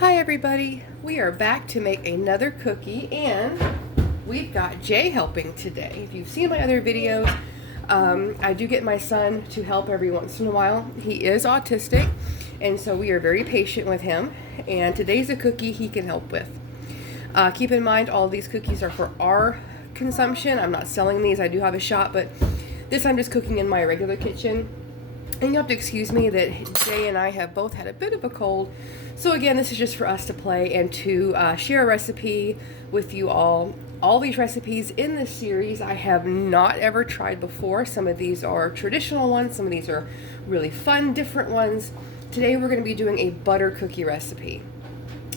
Hi everybody, we are back to make another cookie and we've got Jay helping today. If you've seen my other videos, I do get my son to help every once in a while. He is autistic and so we are very patient with him, and today's a cookie he can help with. Keep in mind all these cookies are for our consumption. I'm not selling these, I do have a shop, but this I'm just cooking in my regular kitchen. And you'll have to excuse me that Jay and I have both had a bit of a cold. So again, this is just for us to play and to share a recipe with you all. All these recipes in this series I have not ever tried before. Some of these are traditional ones. Some of these are really fun, different ones. Today we're going to be doing a butter cookie recipe.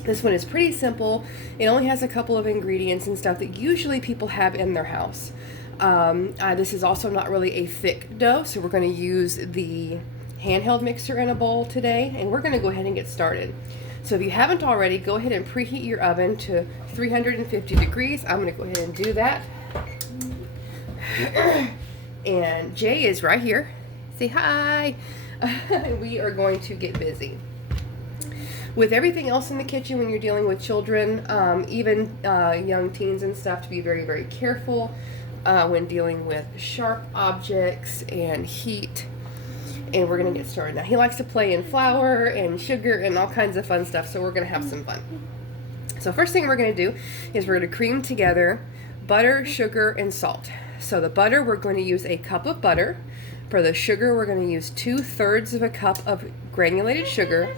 This one is pretty simple. It only has a couple of ingredients and stuff that usually people have in their house. This is also not really a thick dough, so we're going to use the handheld mixer in a bowl today, and we're going to go ahead and get started. So if you haven't already, go ahead and preheat your oven to 350 degrees. I'm going to go ahead and do that. And Jay is right here. Say hi. We are going to get busy. With everything else in the kitchen, when you're dealing with children, even young teens and stuff, to be very, very careful when dealing with sharp objects and heat. And we're going to get started now. He likes to play in flour and sugar and all kinds of fun stuff, so we're going to have some fun. So first thing we're going to do is we're going to cream together butter, sugar, and salt. So the butter, we're going to use a cup of butter. For the sugar, we're going to use 2/3 of a cup of granulated sugar.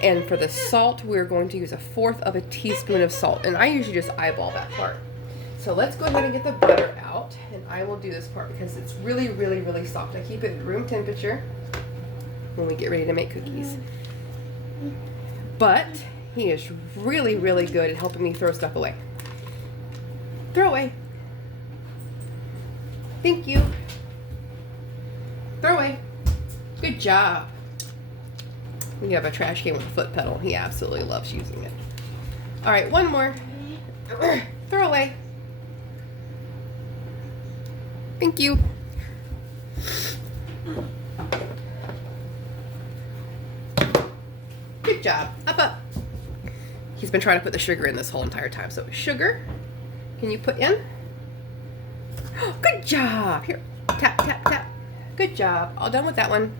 And for the salt, we're going to use 1/4 of a teaspoon of salt. And I usually just eyeball that part. So let's go ahead and get the butter out, and I will do this part because it's really, really, really soft. I keep it at room temperature when we get ready to make cookies. But he is really, really good at helping me throw stuff away. Throw away. Thank you. Throw away. Good job. We have a trash can with a foot pedal. He absolutely loves using it. All right, one more. Throw away. Thank you. Good job. Up, up. He's been trying to put the sugar in this whole entire time. So sugar, can you put in? Good job. Here, tap, tap, tap. Good job. All done with that one.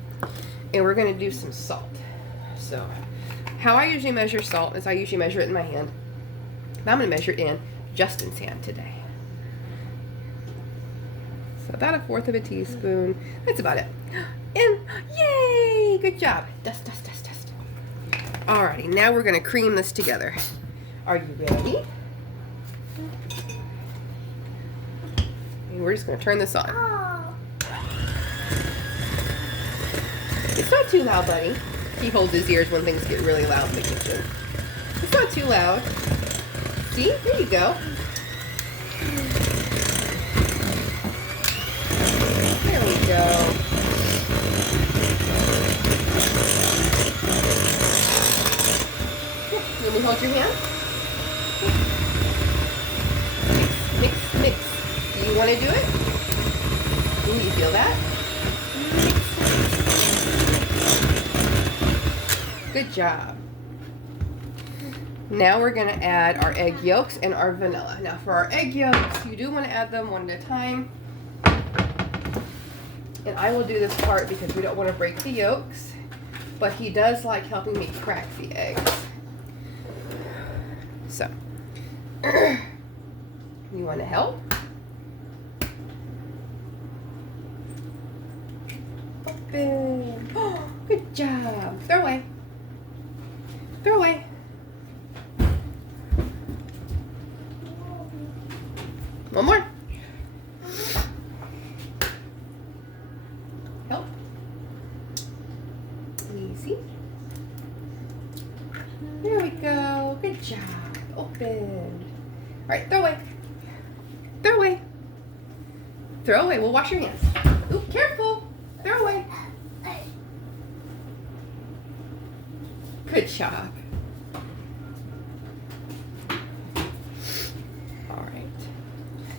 And we're going to do some salt. So how I usually measure salt is I usually measure it in my hand. But I'm going to measure it in Justin's hand today. So about 1/4 of a teaspoon. That's about it. And yay! Good job. Dust, dust, dust, dust. Alrighty, now we're going to cream this together. Are you ready? And we're just going to turn this on. It's not too loud, buddy. He holds his ears when things get really loud in the kitchen. It's not too loud. See? There you go. There we go. Let me hold your hand. Mix, mix, mix. Do you want to do it? Ooh, you feel that? Good job. Now we're going to add our egg yolks and our vanilla. Now for our egg yolks, you do want to add them one at a time. And I will do this part because we don't want to break the yolks, but he does like helping me crack the eggs. So, you want to help? Open. Oh, good job. Throw away. Throw away. One more. Help. Easy. There we go. Good job. Open. All right, throw away. Throw away. Throw away. We'll wash your hands. Ooh, careful. Throw away. Good job. All right.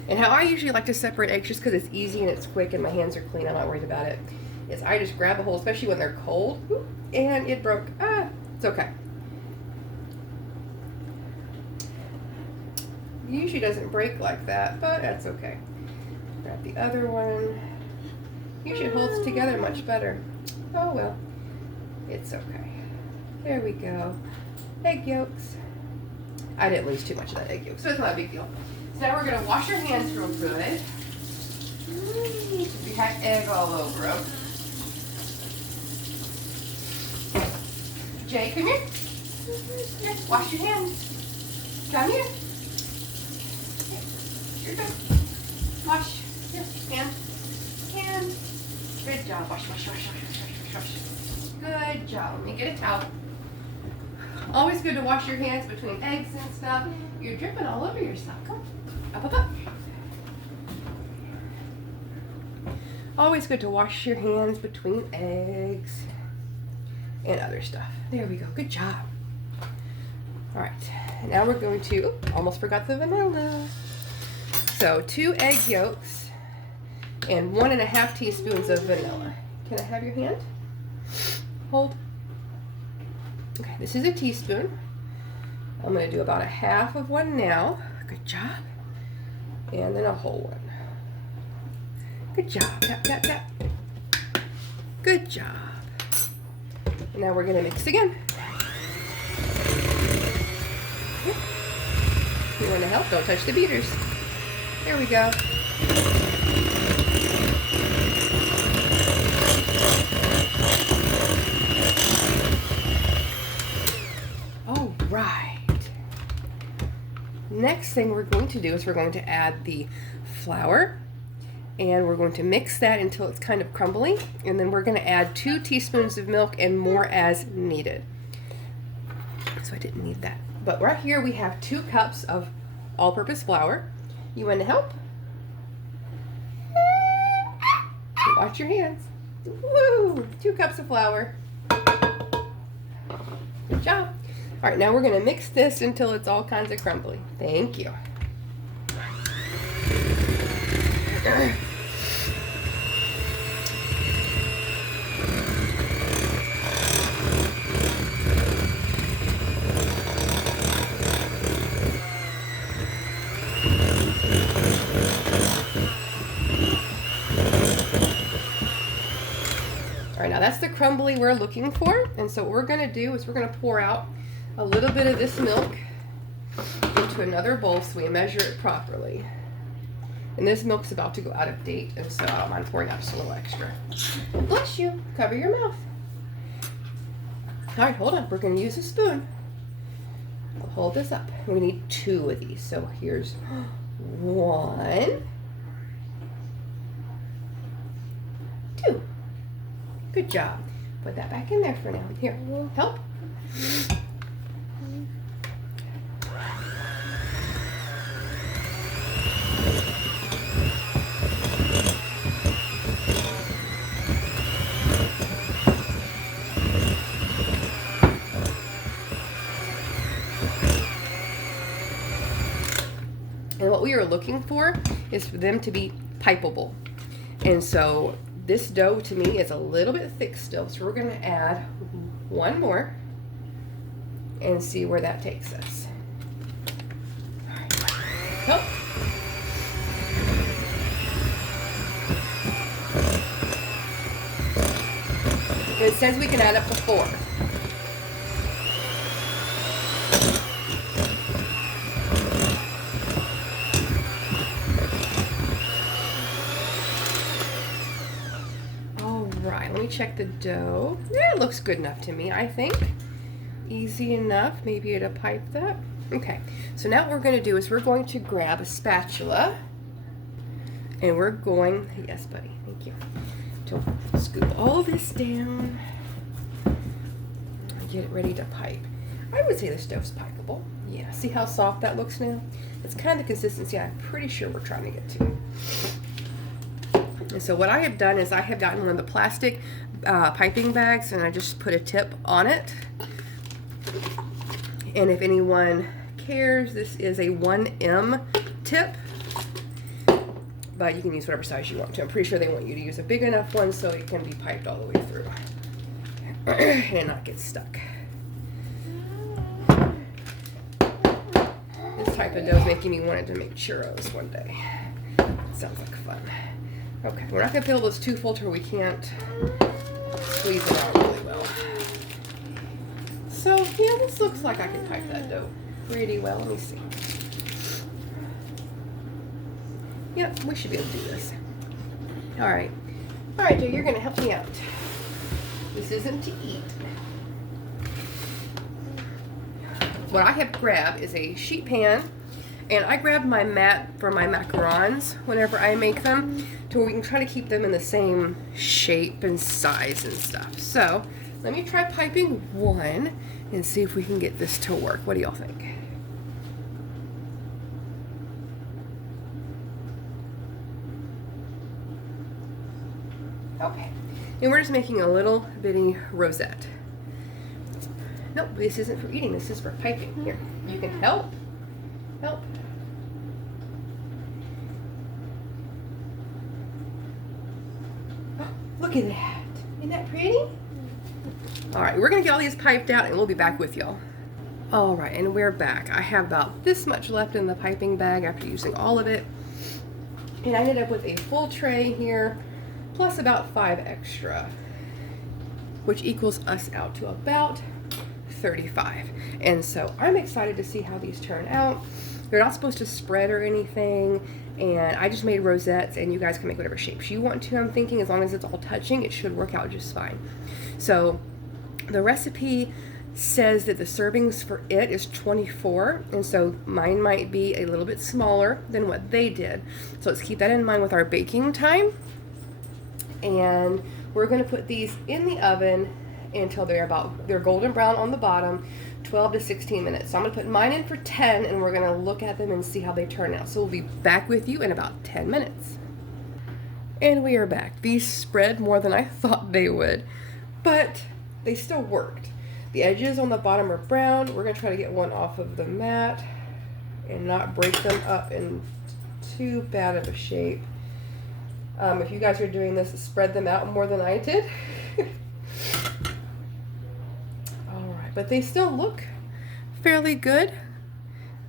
And how I usually like to separate eggs, just because it's easy and it's quick and my hands are clean, I'm not worried about it, is I just grab a whole, especially when they're cold, and it broke. It's okay. Usually doesn't break like that, but that's okay. Grab the other one. Usually holds together much better. Oh well, it's okay. There we go. Egg yolks. I didn't lose too much of that egg yolk, so it's not a big deal. So now we're gonna wash your hands real good. We had egg all over them. Jay, come here. Here, wash your hands. Come here. You're good. Wash. Here, hand. Good job. Wash. Good job. Let me get a towel. Always good to wash your hands between eggs and stuff. You're dripping all over yourself. Come on. Up. Always good to wash your hands between eggs and other stuff. There we go. Good job. All right. Now we're going to, almost forgot the vanilla. So 2 egg yolks and 1.5 teaspoons of vanilla. Can I have your hand? Hold. Okay, this is a teaspoon. I'm going to do about 1/2 of one now. Good job. And then a whole one. Good job. Tap. Good job. And now we're going to mix again. If you want to help, don't touch the beaters. There we go. All right. Next thing we're going to do is we're going to add the flour, and we're going to mix that until it's kind of crumbly, and then we're going to add 2 teaspoons of milk and more as needed. So I didn't need that. But right here we have 2 cups of all-purpose flour. You want to help? Watch your hands. Woo! 2 cups of flour. Good job. All right, now we're going to mix this until it's all kinds of crumbly. Thank you. All right, now that's the crumbly we're looking for. And so what we're going to do is we're going to pour out a little bit of this milk into another bowl so we measure it properly. And this milk's about to go out of date, and so I don't mind pouring out just a little extra. Bless you. Cover your mouth. All right, hold on. We're going to use a spoon. I'll hold this up. We need 2 of these. So here's 1, 2. Good job. Put that back in there for now. Here, help. And what we are looking for is for them to be pipeable. And so this dough to me is a little bit thick still, so we're going to add 1 more and see where that takes us. All right. Oh. It says we can add up to 4. Let me check the dough. Yeah, it looks good enough to me, I think. Easy enough. Maybe to pipe that. Okay, so now what we're going to do is we're going to grab a spatula, and we're going, yes buddy, thank you, to scoop all this down and get it ready to pipe. I would say this dough's pipeable. Yeah, see how soft that looks now? It's kind of the consistency I'm pretty sure we're trying to get to. And so what I have done is I have gotten one of the plastic piping bags, and I just put a tip on it. And if anyone cares, this is a 1M tip, but you can use whatever size you want to. I'm pretty sure they want you to use a big enough one so it can be piped all the way through and not get stuck. This type of dough is making me want to make churros one day. Sounds like fun. Okay, we're not going to fill this too full till we can't squeeze it out really well. So, yeah, this looks like I can type that dough pretty well. Let me see. Yep, we should be able to do this. All right, Joe, you're going to help me out. This isn't to eat. What I have grabbed is a sheet pan, and I grabbed my mat for my macarons whenever I make them to where we can try to keep them in the same shape and size and stuff. So let me try piping one and see if we can get this to work. What do y'all think? Okay, and we're just making a little bitty rosette. Nope, this isn't for eating, this is for piping. Here, you can help. Help. Oh, look at that. Isn't that pretty? All right, we're gonna get all these piped out and we'll be back with y'all. All right, and we're back. I have about this much left in the piping bag after using all of it. And I ended up with a full tray here, plus about 5 extra, which equals us out to about 35. And so I'm excited to see how these turn out. They're not supposed to spread or anything, and I just made rosettes, and you guys can make whatever shapes you want to. I'm thinking as long as it's all touching, it should work out just fine. So the recipe says that the servings for it is 24, and so mine might be a little bit smaller than what they did. So let's keep that in mind with our baking time. And we're going to put these in the oven until they're golden brown on the bottom, 12 to 16 minutes. So I'm going to put mine in for 10, and we're going to look at them and see how they turn out. So we'll be back with you in about 10 minutes. And we are back. These spread more than I thought they would, but they still worked. The edges on the bottom are brown. We're going to try to get one off of the mat and not break them up in too bad of a shape. If you guys are doing this, spread them out more than I did. Alright, but they still look fairly good.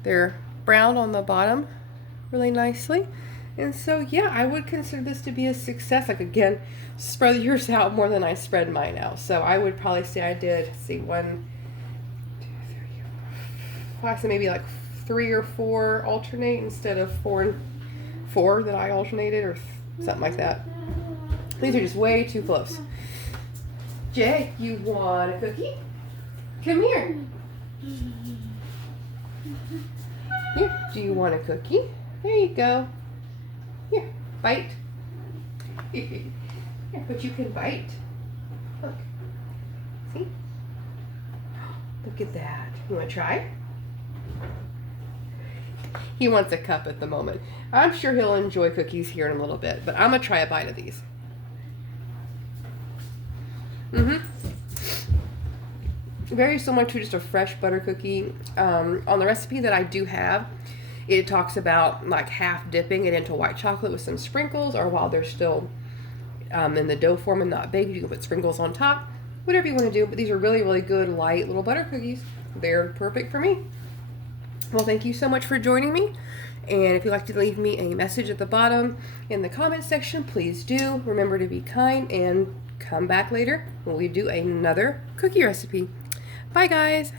They're brown on the bottom really nicely. And so, yeah, I would consider this to be a success. Like, again, spread yours out more than I spread mine out. So I would probably say I did, let's see, 1, 2, 3, 4, so maybe like 3 or 4 alternate instead of 4 and 4 that I alternated, or something like that. These are just way too close. Jay, you want a cookie? Come here. Here, do you want a cookie? There you go. Here, bite. Here, but you can bite. Look. See? Look at that. You want to try? He wants a cup at the moment. I'm sure he'll enjoy cookies here in a little bit, but I'm going to try a bite of these. Very similar to just a fresh butter cookie. On the recipe that I do have, it talks about like half dipping it into white chocolate with some sprinkles, or while they're still in the dough form and not baked, you can put sprinkles on top. Whatever you want to do, but these are really, really good, light little butter cookies. They're perfect for me. Well, thank you so much for joining me. And if you'd like to leave me a message at the bottom in the comment section, please do. Remember to be kind and come back later when we do another cookie recipe. Bye, guys.